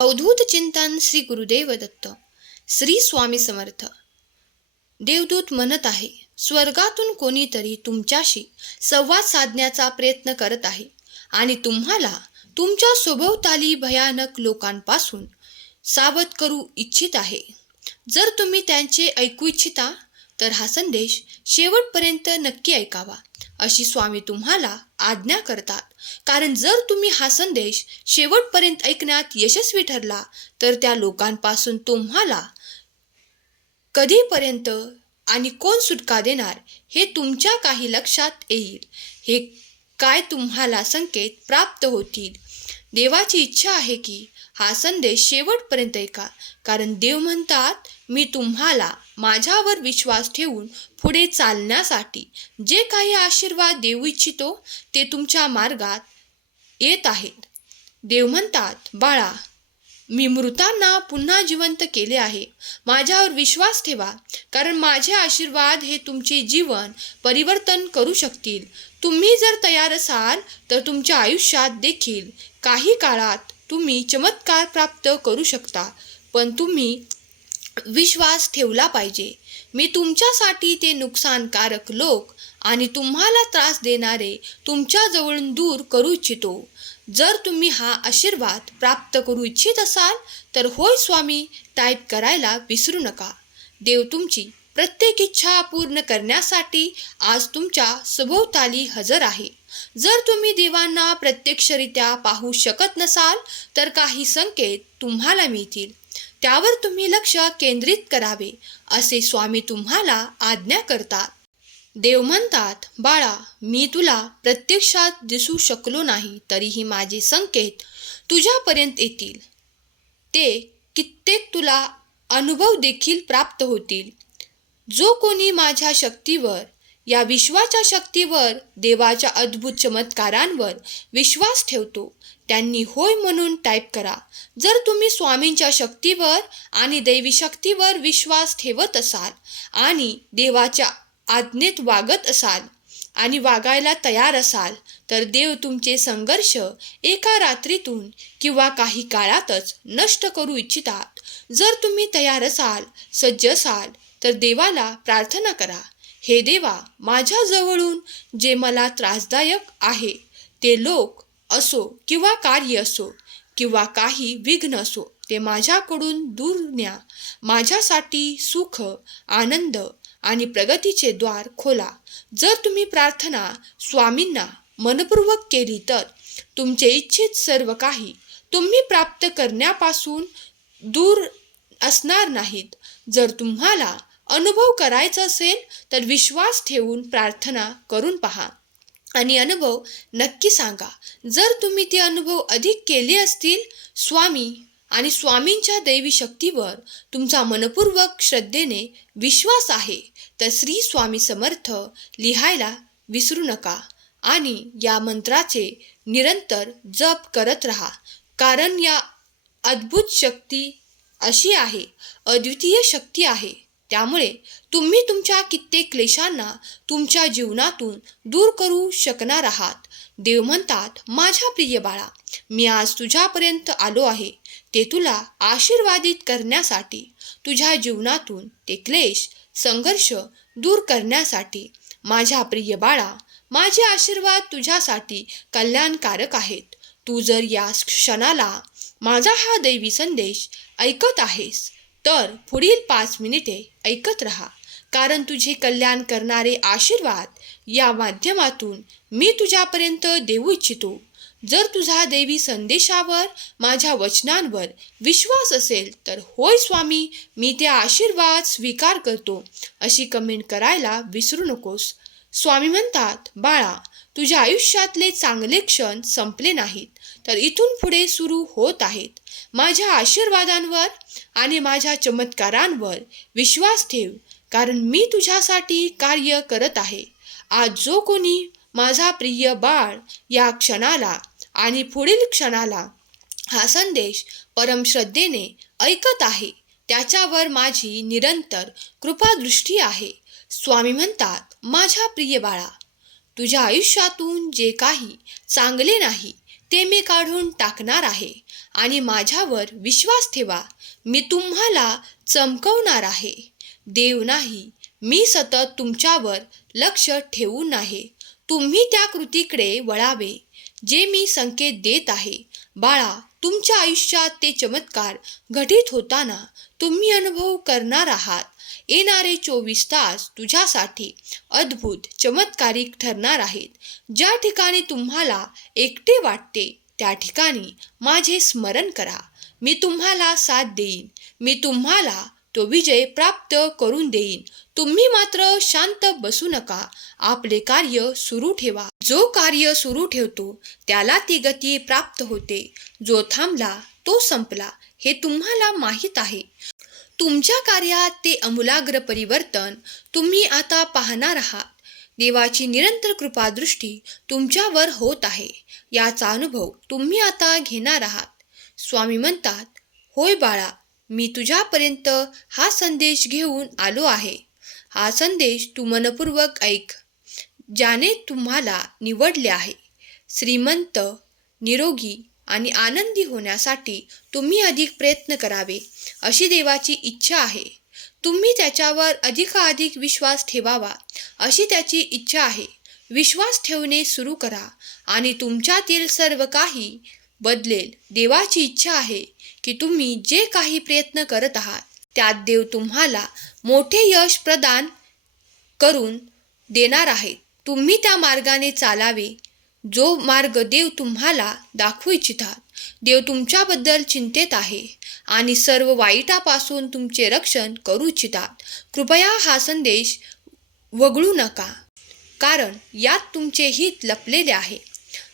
अवधूत चिंतन श्री गुरुदेव दत्त श्री स्वामी समर्थ. देवदूत म्हणत आहे स्वर्गातून कोणीतरी तुमच्याशी संवाद साधण्याचा प्रयत्न करत आहे आणि तुम्हाला तुमच्या सभोवताली भयानक लोकांपासून सावध करू इच्छित आहे. जर तुम्ही त्यांचे ऐकू इच्छिता तर हा संदेश शेवटपर्यंत नक्की ऐकावा अशी स्वामी तुम्हाला आज्ञा करतात. कारण जर तुम्ही हा संदेश शेवटपर्यंत ऐकण्यात यशस्वी ठरला तर त्या लोकांपासून तुम्हाला कधीपर्यंत आणि कोण सुटका देणार हे तुमच्या काही लक्षात येईल. हे काय तुम्हाला संकेत प्राप्त होतील? देवाची इच्छा आहे की हा संदेश शेवटपर्यंत ऐका. कारण देव म्हणतात मी तुम्हाला माझ्यावर विश्वास ठेवून पुढे चालण्यासाठी जे काही आशीर्वाद देऊ इच्छितो ते तुमच्या मार्गात येत आहेत. देव म्हणतात बाळा मी मृतांना पुन्हा जिवंत केले आहे. माझ्यावर विश्वास ठेवा. कारण माझे आशीर्वाद हे तुमचे जीवन परिवर्तन करू शकतील. तुम्ही जर तयार असाल तर तुमच्या आयुष्यात देखील काही काळात तुम्ही चमत्कार प्राप्त करू शकता पण तुम्ही विश्वास ठेवला पाहिजे. मी तुमच्यासाठी ते नुकसानकारक लोक आणि तुम्हाला त्रास देणारे तुमच्याजवळून दूर करू इच्छितो. जर तुम्ही हा आशीर्वाद प्राप्त करू इच्छित असाल तर होय स्वामी टाईप करायला विसरू नका. देव तुमची प्रत्येक इच्छा पूर्ण करण्यासाठी आज तुमच्या सभोवताली हजर आहे. जर तुम्ही देवांना प्रत्यक्षरित्या पाहू शकत नसाल तर काही संकेत तुम्हाला मिळतील. त्यावर तुम्ही लक्ष केंद्रित करावे असे स्वामी तुम्हाला आज्ञा करतात. देव म्हणतात बाळा मी तुला प्रत्यक्षात दिसू शकलो नाही तरीही माझे संकेत तुझ्यापर्यंत येतील. ते कित्येक तुला अनुभव देखील प्राप्त होतील. जो कोणी माझ्या शक्तीवर या विश्वाच्या शक्तीवर देवाच्या अद्भुत चमत्कारांवर विश्वास ठेवतो. त्यांनी होय म्हणून टाईप करा. जर तुम्ही स्वामींच्या शक्तीवर आणि दैवी शक्तीवर विश्वास ठेवत असाल आणि देवाच्या आज्ञेत वागत असाल आणि वागायला तयार असाल तर देव तुमचे संघर्ष एका रात्रीतून किंवा काही काळातच नष्ट करू इच्छितात. जर तुम्ही तयार असाल सज्ज असाल तर देवाला प्रार्थना करा. हे देवा माझ्याजवळून जे मला त्रासदायक आहे ते लोक असो किंवा कार्य असो किंवा काही विघ्न असो ते माझ्याकडून दूर न्या. माझ्यासाठी सुख आनंद आणि प्रगतीचे द्वार खोला. जर तुम्ही प्रार्थना स्वामींना मनपूर्वक केली तर तुमचे इच्छित सर्व काही तुम्ही प्राप्त करण्यापासून दूर असणार नाहीत. जर तुम्हाला अनुभव करायचा असेल तर विश्वास ठेवून प्रार्थना करून पहा. आणि अनुभव नक्की सांगा. जर तुम्ही ते अनुभव अधिक केले असतील स्वामी आणि स्वामींच्या दैवी शक्तीवर तुमचा मनपूर्वक श्रद्धेने विश्वास आहे तर श्री स्वामी समर्थ लिहायला विसरू नका आणि या मंत्राचे निरंतर जप करत राहा. कारण या अद्भुत शक्ती अशी आहे अद्वितीय शक्ती आहे. त्यामुळे तुम्ही तुमच्या कित्येक क्लेशांना तुमच्या जीवनातून दूर करू शकणार आहात. देव म्हणतात माझ्या प्रिय बाळा मी आज तुझ्यापर्यंत आलो आहे. ते तुला आशीर्वादित करण्यासाठी तुझ्या जीवनातून ते क्लेश संघर्ष दूर करण्यासाठी. माझ्या प्रिय बाळा माझे आशीर्वाद तुझ्यासाठी कल्याणकारक आहेत. तू जर या क्षणाला माझा हा दैवी संदेश ऐकत आहेस तर पुढील पाच मिनिटे ऐकत रहा. कारण तुझे कल्याण करणारे आशीर्वाद या माध्यमातून मी तुझ्यापर्यंत देऊ इच्छितो. जर तुझा देवी संदेशावर माझ्या वचनांवर विश्वास असेल तर होय स्वामी मी ते आशीर्वाद स्वीकार करतो. अशी कमेंट करायला विसरू नकोस. स्वामी म्हणतात बाळा तुझ्या आयुष्यातले चांगले क्षण संपले नाहीत. तर इथून पुढे सुरू होत आहेत. माझ्या आशीर्वादांवर आणि माझ्या चमत्कारांवर विश्वास ठेव कारण मी तुझ्यासाठी कार्य करत आहे. आज जो कोणी माझा प्रिय बाळ या क्षणाला आणि पुढील क्षणाला हा संदेश परमश्रद्धेने ऐकत आहे त्याच्यावर माझी निरंतर कृपादृष्टी आहे. स्वामी म्हणतात माझ्या प्रिय बाळा तुझ्या आयुष्यातून जे काही चांगले नाही ते मी काढून टाकणार आहे. आणि माझ्यावर विश्वास ठेवा मी तुम्हाला चमकवणार आहे. देव नाही मी सतत तुमच्यावर लक्ष ठेवून आहे तुम्ही त्या कृतीकडे वळावे जे मी संकेत देत आहे. बाळा तुमच्या आयुष्यात ते चमत्कार घटित होताना तुम्ही अनुभव करणार आहात. येणारे चोवीस तास तुझ्यासाठी अद्भुत चमत्कारिक ठरणार आहेत. ज्या ठिकाणी तुम्हाला एकटे वाटते त्या ठिकाणी माझे स्मरण करा. मी तुम्हाला साथ देईन. मी तुम्हाला तो विजय प्राप्त करून देईन. तुम्ही मात्र शांत बसू नका. आपले कार्य सुरू ठेवा. जो कार्य सुरू ठेवतो त्याला ती गती प्राप्त होते. जो थांबला तो संपला. हे तुम्हाला माहीत आहे. तुमच्या कार्यात ते अमूलाग्र परिवर्तन तुम्ही आता पाहणार आहात. देवाची निरंतर कृपादृष्टी तुमच्यावर होत आहे. याचा अनुभव तुम्ही आता घेणार आहात. स्वामी म्हणतात होय बाळा मी तुझ्यापर्यंत हा संदेश घेऊन आलो आहे. हा संदेश तू मनपूर्वक ऐक. ज्याने तुम्हाला निवडले आहे. श्रीमंत निरोगी आणि आनंदी होण्यासाठी तुम्ही अधिक प्रयत्न करावे अशी देवाची इच्छा आहे. तुम्ही त्याच्यावर अधिकाधिक विश्वास ठेवावा अशी त्याची इच्छा आहे. विश्वास ठेवणे सुरू करा आणि तुमच्यातील सर्व काही बदलेल. देवाची इच्छा आहे की तुम्ही जे काही प्रयत्न करत आहात त्यात देव तुम्हाला मोठे यश प्रदान करून देणार आहे तुम्ही त्या मार्गाने चालावे जो मार्ग देव तुम्हाला दाखवू इच्छितात. देव तुमच्याबद्दल चिंतेत आहे आणि सर्व वाईटापासून तुमचे रक्षण करू इच्छितात. कृपया हा संदेश वगळू नका. कारण यात तुमचे हित लपलेले आहे.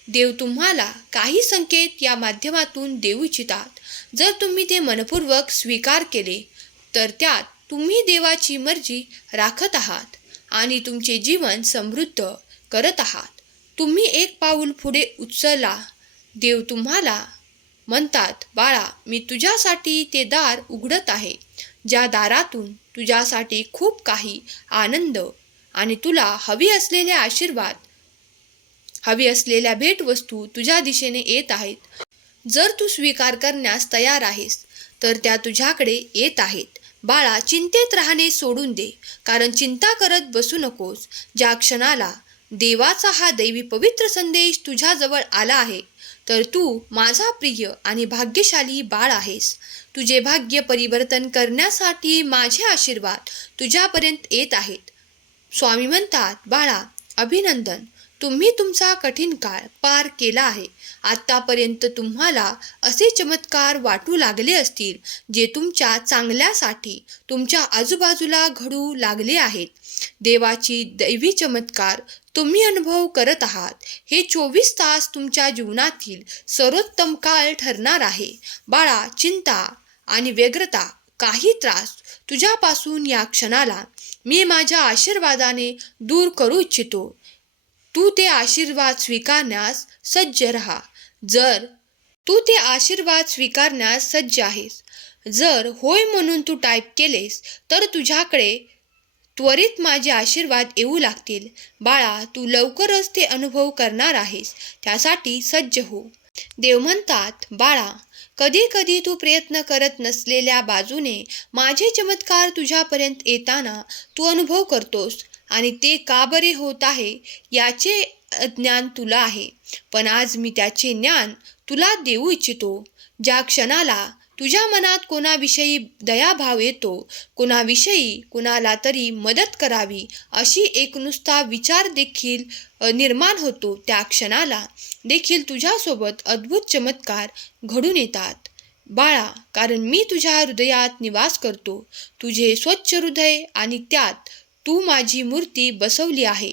देव तुम्हाला काही संकेत या माध्यमातून देऊ इच्छितात. जर तुम्ही ते मनपूर्वक स्वीकार केले तर त्यात तुम्ही देवाची मर्जी राखत आहात आणि तुमचे जीवन समृद्ध करत आहात. तुम्ही एक पाऊल पुढे उचलला देव तुम्हाला म्हणतात बाळा मी तुझ्यासाठी ते दार उघडत आहे. ज्या दारातून तुझ्यासाठी खूप काही आनंद आणि तुला हवी असलेले आशीर्वाद हवी असलेल्या भेटवस्तू तुझ्या दिशेने येत आहेत. जर तू स्वीकार करण्यास तयार आहेस तर त्या तुझ्याकडे येत आहेत. बाळा चिंतेत राहणे सोडून दे कारण चिंता करत बसू नकोस. ज्या क्षणाला देवाचा हा दैवी पवित्र संदेश तुझ्याजवळ आला आहे तर तू माझा प्रिय आणि भाग्यशाली बाळ आहेस. तुझे भाग्य परिवर्तन करण्यासाठी माझे आशीर्वाद तुझ्यापर्यंत येत आहेत. स्वामी म्हणतात बाळा अभिनंदन. तुम्ही तुमचा कठीण काळ पार केला आहे. आत्तापर्यंत तुम्हाला असे चमत्कार वाटू लागले असतील जे तुमच्या चांगल्यासाठी तुमच्या आजूबाजूला घडू लागले आहेत. देवाची दैवी चमत्कार तुम्ही अनुभव करत आहात. हे चोवीस तास तुमच्या जीवनातील सर्वोत्तम काळ ठरणार आहे. बाळा चिंता आणि व्यग्रता काही त्रास तुझ्यापासून या क्षणाला मी माझ्या आशीर्वादाने दूर करू इच्छितो. तू ते आशीर्वाद स्वीकारण्यास सज्ज राहा. जर तू ते आशीर्वाद स्वीकारण्यास सज्ज आहेस जर होय म्हणून तू टाईप केलेस तर तुझ्याकडे त्वरित माझे आशीर्वाद येऊ लागतील. बाळा तू लवकरच ते अनुभव करणार आहेस त्यासाठी सज्ज हो. देव म्हणतात बाळा कधी कधी तू प्रयत्न करत नसलेल्या बाजूने माझे चमत्कार तुझ्यापर्यंत येताना तू अनुभव करतोस आणि ते का बरे होत आहे याचे ज्ञान तुला आहे. पण आज मी त्याचे ज्ञान तुला देऊ इच्छितो. ज्या क्षणाला तुझ्या मनात कोणाविषयी दयाभाव येतो कोणाविषयी कुणाला तरी मदत करावी अशी एक नुसता विचार देखील निर्माण होतो त्या क्षणाला. देखील तुझ्यासोबत अद्भुत चमत्कार घडून येतात. बाळा कारण मी तुझ्या हृदयात निवास करतो. तुझे स्वच्छ हृदय आणि त्यात तू माझी मूर्ती बसवली आहे.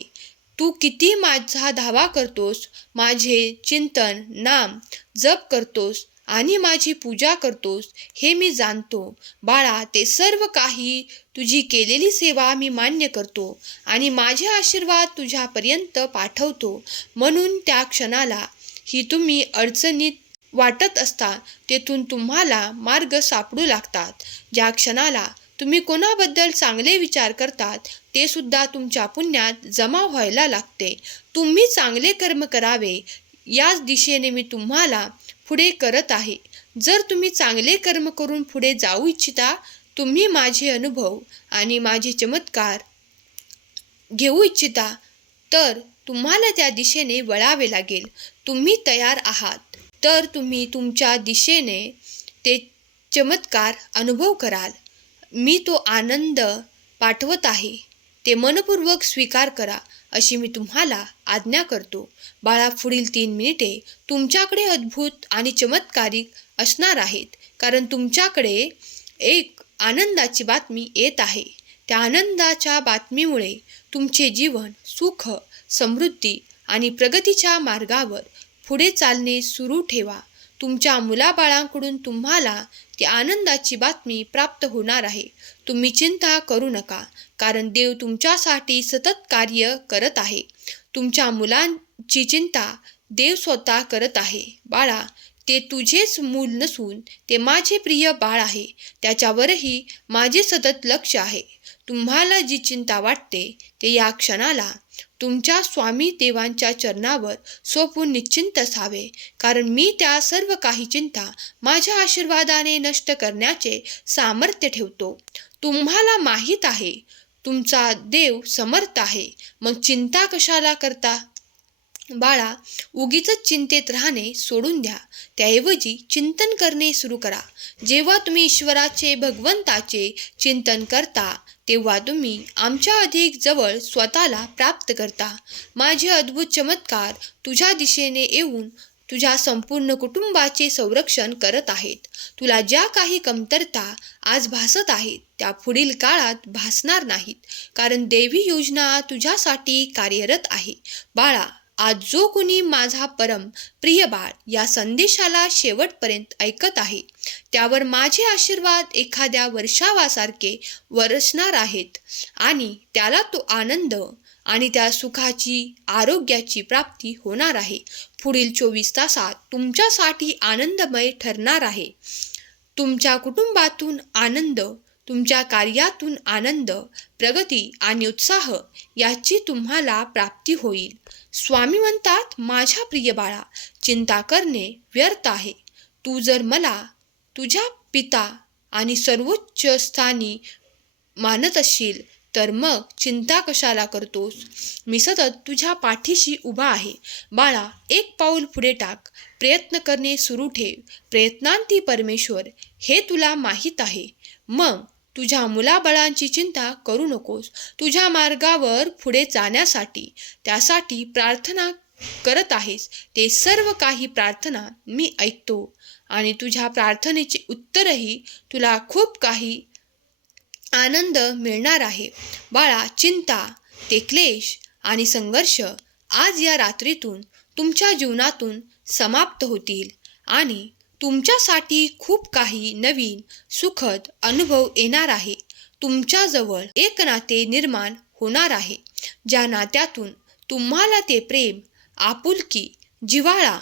तू किती माझा धावा करतोस माझे चिंतन नाम जप करतोस आणि माझी पूजा करतोस हे मी जाणतो. बाळा ते सर्व काही तुझी केलेली सेवा मी मान्य करतो आणि माझे आशीर्वाद तुझ्यापर्यंत पाठवतो. म्हणून त्या क्षणाला ही तुम्ही अडचणीत वाटत असता तेथून तुम्हाला मार्ग सापडू लागतात. ज्या क्षणाला तुम्ही कोणाबद्दल चांगले विचार करतात ते सुद्धा तुमच्या पुण्यात जमा व्हायला लागते. तुम्ही चांगले कर्म करावे याच दिशेने मी तुम्हाला पुढे करत आहे. जर तुम्ही चांगले कर्म करून पुढे जाऊ इच्छिता तुम्ही माझे अनुभव आणि माझे चमत्कार घेऊ इच्छिता तर तुम्हाला त्या दिशेने वळावे लागेल. तुम्ही तयार आहात. तर तुम्ही तुमच्या दिशेने ते चमत्कार अनुभव कराल. मी तो आनंद पाठवत आहे. ते मनपूर्वक स्वीकार करा. अशी मी तुम्हाला आज्ञा करतो. बाळा पुढील तीन मिनिटे तुमच्याकडे अद्भुत आणि चमत्कारिक असणार आहेत. कारण तुमच्याकडे एक आनंदाची बातमी येत आहे. त्या आनंदाच्या बातमीमुळे तुमचे जीवन सुख समृद्धी आणि प्रगतीच्या मार्गावर पुढे चालणे सुरू ठेवा. तुमच्या मुलाबाळांकडून तुम्हाला ती आनंदाची बातमी प्राप्त होणार आहे. तुम्ही चिंता करू नका कारण देव तुमच्यासाठी सतत कार्य करत आहे. तुमच्या मुलांची चिंता देव स्वतः करत आहे. बाळा ते तुझेच मूल नसून ते माझे प्रिय बाळ आहे. त्याच्यावरही माझे सतत लक्ष आहे. तुम्हाला जी चिंता वाटते ते या क्षणाला तुमच्या स्वामी देवांच्या चरणावर सोपून निश्चिंत असावे. कारण मी त्या सर्व काही चिंता माझ्या आशीर्वादाने नष्ट करण्याचे सामर्थ्य ठेवतो. तुम्हाला माहीत आहे तुमचा देव समर्थ आहे. मग चिंता कशाला करता? बाळा उगीच चिंतेत राहणे सोडून द्या. त्याऐवजी चिंतन करणे सुरू करा. जेव्हा तुम्ही ईश्वराचे भगवंताचे चिंतन करता तेव्हा तुम्ही आमच्या अधिक जवळ स्वतःला प्राप्त करता. माझे अद्भुत चमत्कार तुझ्या दिशेने येऊन तुझ्या संपूर्ण कुटुंबाचे संरक्षण करत आहेत. तुला ज्या काही कमतरता आज भासत आहेत त्या पुढील काळात भासणार नाहीत. कारण देवी योजना तुझ्यासाठी कार्यरत आहे. बाळा आज जो कुणी माझा परम प्रिय बाळ या संदेशाला शेवटपर्यंत ऐकत आहे त्यावर माझे आशीर्वाद एखाद्या वर्षावासारखे वरसणार आहेत आणि त्याला तो आनंद आणि त्या सुखाची आरोग्याची प्राप्ती होणार आहे. पुढील चोवीस तासात तुमच्यासाठी आनंदमय ठरणार आहे. तुमच्या कुटुंबातून आनंद तुमच्या कार्यातून आनंद प्रगती आणि उत्साह याची तुम्हाला प्राप्ती होईल. स्वामी म्हणतात माझ्या प्रिय बाळा चिंता करणे व्यर्थ आहे. तू जर मला तुझ्या पिता आणि सर्वोच्च स्थानी मानत असशील तर मग चिंता कशाला करतोस? मी सतत तुझ्या पाठीशी उभा आहे. बाळा एक पाऊल पुढे टाक. प्रयत्न करणे सुरू ठेव. प्रयत्नांती परमेश्वर हे तुला माहीत आहे. मग तुझ्या मुलाबळांची चिंता करू नकोस. तुझ्या मार्गावर पुढे जाण्यासाठी त्यासाठी प्रार्थना करत आहेस. ते सर्व काही प्रार्थना मी ऐकतो आणि तुझ्या प्रार्थनेचे उत्तरही तुला खूप काही आनंद मिळणार आहे. बाळा चिंता ते क्लेश आणि संघर्ष आज या रात्रीतून तुमच्या जीवनातून समाप्त होतील आणि तुमच्यासाठी खूप काही नवीन सुखद अनुभव येणार आहे. तुमच्याजवळ एक नाते निर्माण होणार आहे. ज्या नात्यातून तुम्हाला ते प्रेम आपुलकी जिव्हाळा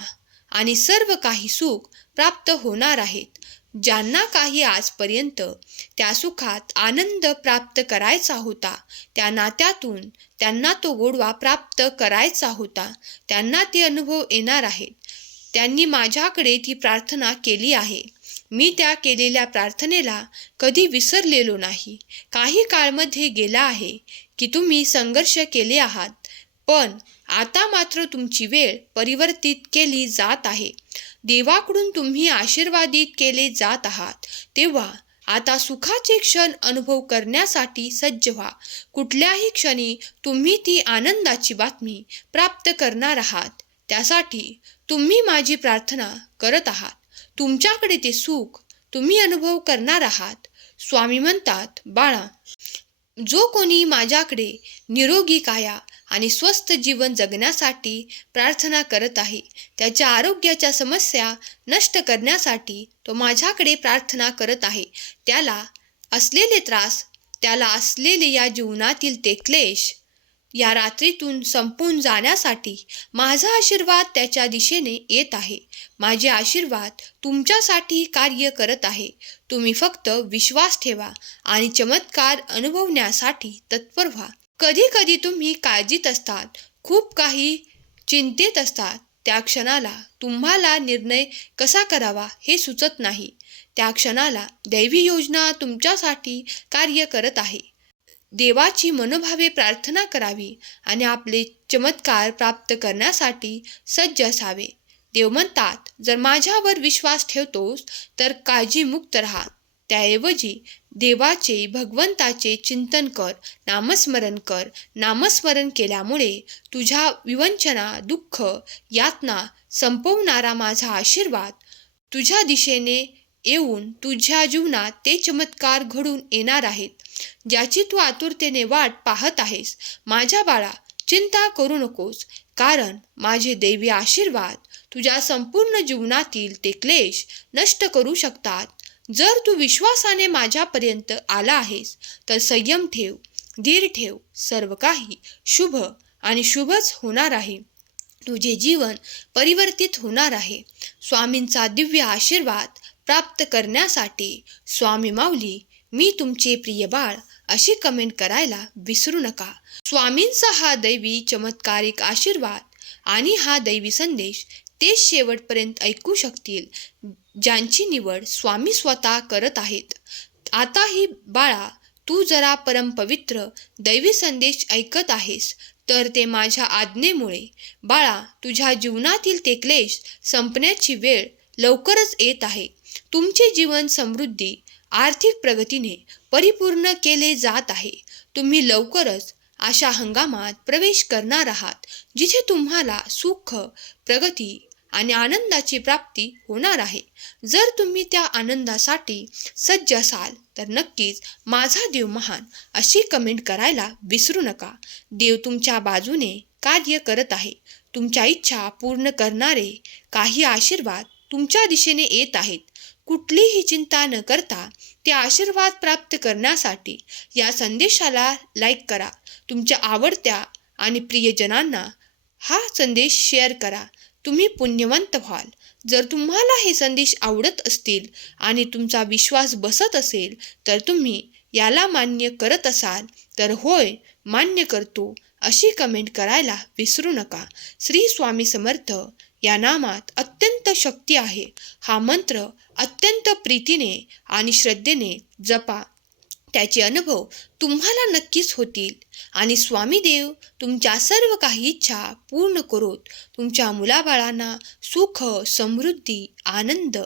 आणि सर्व काही सुख प्राप्त होणार आहेत. ज्यांना काही आजपर्यंत त्या सुखात आनंद प्राप्त करायचा होता त्या नात्यातून त्यांना तो गोडवा प्राप्त करायचा होता त्यांना ते अनुभव येणार आहेत. त्यांनी माझ्याकडे ती प्रार्थना केली आहे. मी त्या केलेल्या प्रार्थनेला कधी विसरलेलो नाही. काही काळमध्ये गेला आहे की तुम्ही संघर्ष केले आहात पण आता मात्र तुमची वेळ परिवर्तित केली जात आहे. देवाकडून तुम्ही आशीर्वादित केले जात आहात. तेव्हा आता सुखाचे क्षण अनुभव करण्यासाठी सज्ज व्हा. कुठल्याही क्षणी तुम्ही ती आनंदाची बातमी प्राप्त करणार आहात. त्यासाठी तुम्ही माझी प्रार्थना करत आहात. तुमच्याकडे ते सुख तुम्ही अनुभव करणार आहात. स्वामी म्हणतात बाळा जो कोणी माझ्याकडे निरोगी काया आणि स्वस्थ जीवन जगण्यासाठी प्रार्थना करत आहे त्याच्या आरोग्याच्या समस्या नष्ट करण्यासाठी तो माझ्याकडे प्रार्थना करत आहे. त्याला असलेले त्रास त्याला असलेले या जीवनातील ते क्लेश या रात्रीतून संपून जाण्यासाठी माझा आशीर्वाद त्याच्या दिशेने येत आहे. माझे आशीर्वाद तुमच्यासाठी कार्य करत आहे. तुम्ही फक्त विश्वास ठेवा आणि चमत्कार अनुभवण्यासाठी तत्पर व्हा. कधी कधी तुम्ही काळजीत असतात खूप काही चिंतेत असतात. त्या क्षणाला तुम्हाला निर्णय कसा करावा हे सुचत नाही. त्या क्षणाला दैवी योजना तुमच्यासाठी कार्य करत आहे. देवाची मनोभावे प्रार्थना करावी आणि आपले चमत्कार प्राप्त करण्यासाठी सज्ज असावे. देव म्हणतात जर माझ्यावर विश्वास ठेवतोस तर काळजीमुक्त राहा. त्याऐवजी देवाचे भगवंताचे चिंतन कर नामस्मरण कर. नामस्मरण केल्यामुळे तुझ्या विवंचना दुःख यातना संपवणारा माझा आशीर्वाद तुझ्या दिशेने येऊन तुझ्या जीवनात ते चमत्कार घडून येणार आहेत. ज्याची तू आतुरतेने वाट पाहत आहेस माझ्या बाळा चिंता करू नकोस कारण माझे दैवी आशीर्वाद तुझ्या संपूर्ण जीवनातील ते क्लेश नष्ट करू शकतात. जर तू विश्वासाने माझ्यापर्यंत आला आहेस तर संयम ठेव धीर ठेव सर्व काही शुभ आणि शुभच होणार आहे. तुझे जीवन परिवर्तित होणार आहे. स्वामींचा दिव्य आशीर्वाद प्राप्त करण्यासाठी स्वामी माऊली मी तुमचे प्रिय बाळ अशी कमेंट करायला विसरू नका. स्वामींचा हा दैवी चमत्कारिक आशीर्वाद आणि हा दैवी संदेश ते शेवटपर्यंत ऐकू शकतील ज्यांची निवड स्वामी स्वतः करत आहेत. आताही बाळा तू जरा परमपवित्र दैवी संदेश ऐकत आहेस तर ते माझ्या आज्ञेमुळे. बाळा तुझ्या जीवनातील ते क्लेश संपण्याची वेळ लवकरच येत आहे. तुमचे जीवन समृद्धी आर्थिक प्रगतीने परिपूर्ण केले जात आहे. तुम्ही लवकरच अशा हंगामात प्रवेश करणार आहात जिथे तुम्हाला सुख प्रगती आणि आनंदाची प्राप्ती होणार आहे. जर तुम्ही त्या आनंदासाठी सज्ज असाल तर नक्कीच माझा देव महान अशी कमेंट करायला विसरू नका. देव तुमच्या बाजूने कार्य करत आहे. तुमच्या इच्छा पूर्ण करणारे काही आशीर्वाद तुमच्या दिशेने येत आहेत. कुठलीही चिंता न करता ते आशीर्वाद प्राप्त करण्यासाठी या संदेशाला लाईक करा. तुमच्या आवडत्या आणि प्रियजनांना हा संदेश शेअर करा. तुम्ही पुण्यवंत व्हाल. जर तुम्हाला हे संदेश आवडत असतील आणि तुमचा विश्वास बसत असेल तर तुम्ही याला मान्य करत असाल तर होय मान्य करतो अशी कमेंट करायला विसरू नका. श्री स्वामी समर्थ. या नामात अत्यंत शक्ती आहे. हा मंत्र अत्यंत प्रीतीने आणि श्रद्धेने जपा. त्याचे अनुभव तुम्हाला नक्कीच होतील. आणि स्वामी देव तुमच्या सर्व काही इच्छा पूर्ण करोत. तुमच्या मुलाबाळांना सुख समृद्धी आनंद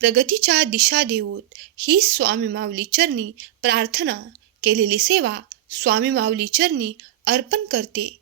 प्रगतीच्या दिशा देवोत. ही स्वामी माऊली चरणी प्रार्थना केलेली सेवा स्वामी माऊली चरणी अर्पण करते.